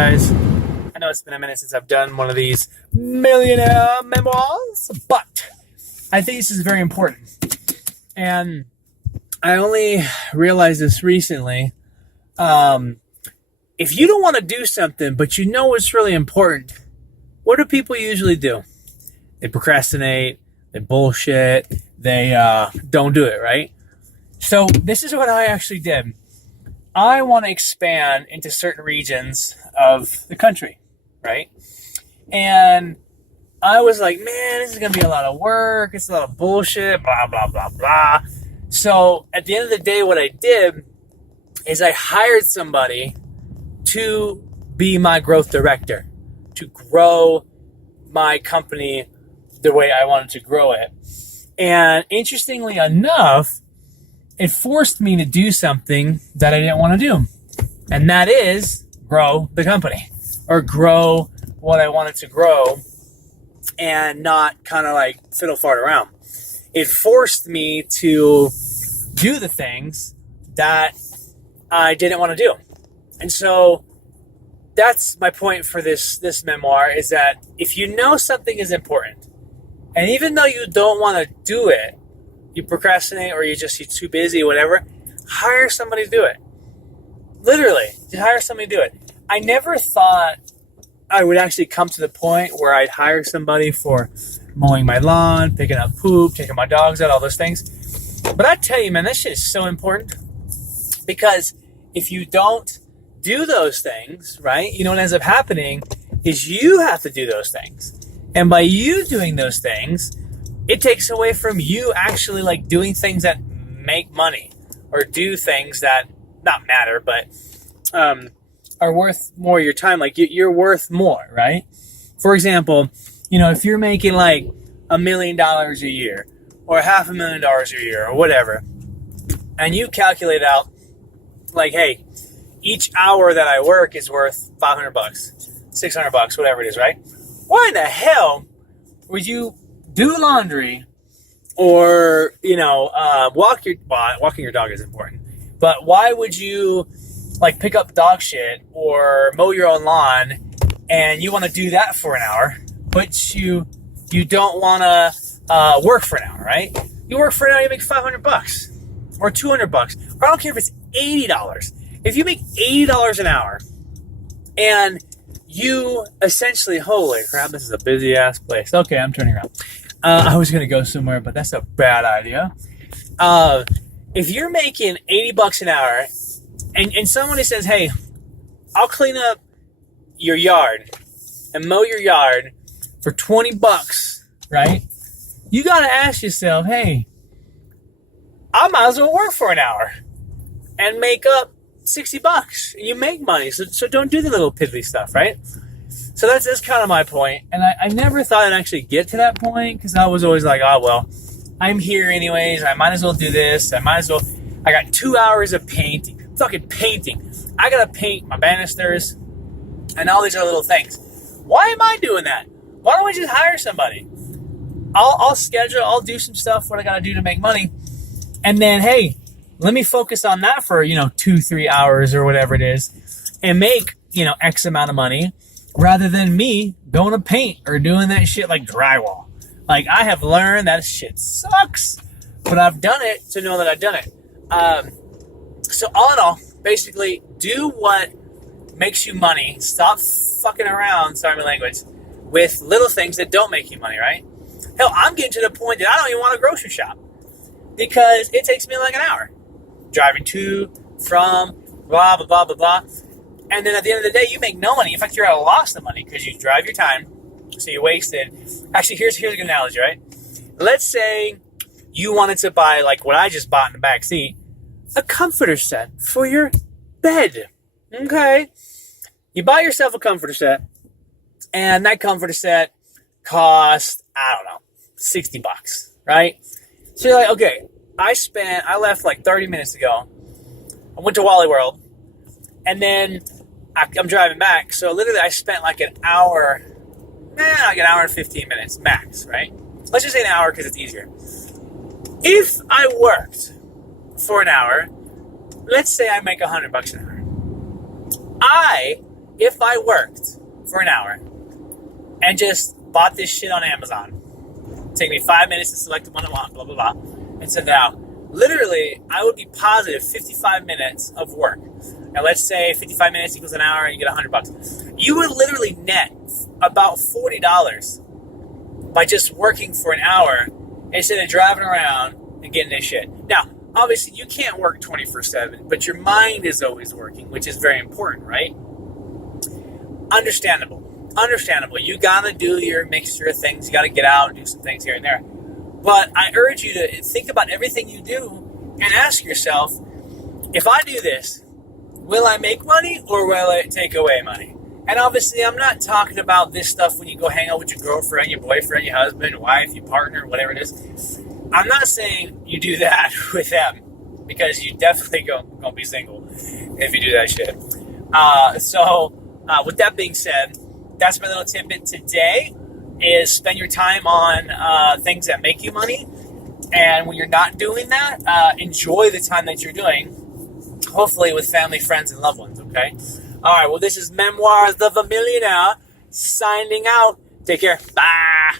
Guys, I know it's been a minute since I've done one of these millionaire memoirs, but I think this is very important. And I only realized this recently. If you don't want to do something, but you know it's really important, what do people usually do? They procrastinate, they bullshit, they don't do it, right? So this is what I actually did. I want to expand into certain regions of the country, right? And I was like, man, this is going to be a lot of work. It's a lot of bullshit, blah, blah, blah, blah. So at the end of the day, what I did is I hired somebody to be my growth director, to grow my company the way I wanted to grow it. And interestingly enough, it forced me to do something that I didn't want to do. And that is grow the company or grow what I wanted to grow and not kind of like fiddle fart around. It forced me to do the things that I didn't want to do. And so that's my point for this memoir, is that if you know something is important, and even though you don't want to do it, you procrastinate or you're too busy, whatever, hire somebody to do it. Literally, just hire somebody to do it. I never thought I would actually come to the point where I'd hire somebody for mowing my lawn, picking up poop, taking my dogs out, all those things. But I tell you, man, that shit is so important, because if you don't do those things, right, you know what ends up happening is you have to do those things. And by you doing those things, it takes away from you actually like doing things that make money or do things that not matter, but are worth more of your time. Like you're worth more, right? For example, if you're making like $1 million a year or $500,000 a year or whatever, and you calculate out like, hey, each hour that I work is worth $500, $600, whatever it is, right? Why in the hell would you do laundry or, walking your dog is important. But why would you like pick up dog shit or mow your own lawn and you want to do that for an hour, but you don't want to work for an hour, right? You work for an hour, you make $500 or $200, or I don't care if it's $80. If you make $80 an hour and you essentially, holy crap, this is a busy ass place. Okay, I'm turning around. I was going to go somewhere, but that's a bad idea. If you're making $80 an hour and somebody says, hey, I'll clean up your yard and mow your yard for $20, right? You got to ask yourself, hey, I might as well work for an hour and make up $60. You make money, so don't do the little piddly stuff, right? So that's kind of my point. And I never thought I'd actually get to that point, because I was always like, oh, well, I'm here anyways. I might as well do this. I got 2 hours of fucking painting. I got to paint my banisters and all these other little things. Why am I doing that? Why don't I just hire somebody? I'll schedule, I'll do some stuff, what I got to do to make money. And then, hey, let me focus on that for, 2-3 hours or whatever it is and make, X amount of money, rather than me going to paint or doing that shit like drywall. Like, I have learned that shit sucks, but I've done it to know that I've done it. So all in all, basically, do what makes you money. Stop fucking around, sorry my language, with little things that don't make you money, right? Hell, I'm getting to the point that I don't even want to grocery shop, because it takes me like an hour. Driving to, from, blah, blah, blah, blah, blah. And then at the end of the day, you make no money. In fact, you're at a loss of money because you drive your time, so you wasted. Actually, here's a good analogy, right? Let's say you wanted to buy, like what I just bought in the back seat, a comforter set for your bed. Okay? You buy yourself a comforter set, and that comforter set cost, I don't know, $60, right? So you're like, okay, I left like 30 minutes ago. I went to Wally World, and then I'm driving back. So literally I spent like an hour and 15 minutes max, right? Let's just say an hour because it's easier. If I worked for an hour, let's say I make $100 an hour. I if I worked for an hour and just bought this shit on Amazon, take me 5 minutes to select the one I want, blah, blah, blah, and send it out, literally, I would be positive 55 minutes of work. Now, let's say 55 minutes equals an hour and you get $100. You would literally net about $40 by just working for an hour instead of driving around and getting this shit. Now, obviously, you can't work 24/7, but your mind is always working, which is very important, right? Understandable. You gotta do your mixture of things. You gotta get out and do some things here and there. But I urge you to think about everything you do and ask yourself, if I do this, will I make money or will it take away money? And obviously, I'm not talking about this stuff when you go hang out with your girlfriend, your boyfriend, your husband, wife, your partner, whatever it is. I'm not saying you do that with them, because you definitely gonna be single if you do that shit. With that being said, that's my little tidbit today, is spend your time on things that make you money. And when you're not doing that, enjoy the time that you're doing, hopefully with family, friends, and loved ones, okay? All right, well, this is Memoirs of a Millionaire, signing out. Take care. Bye.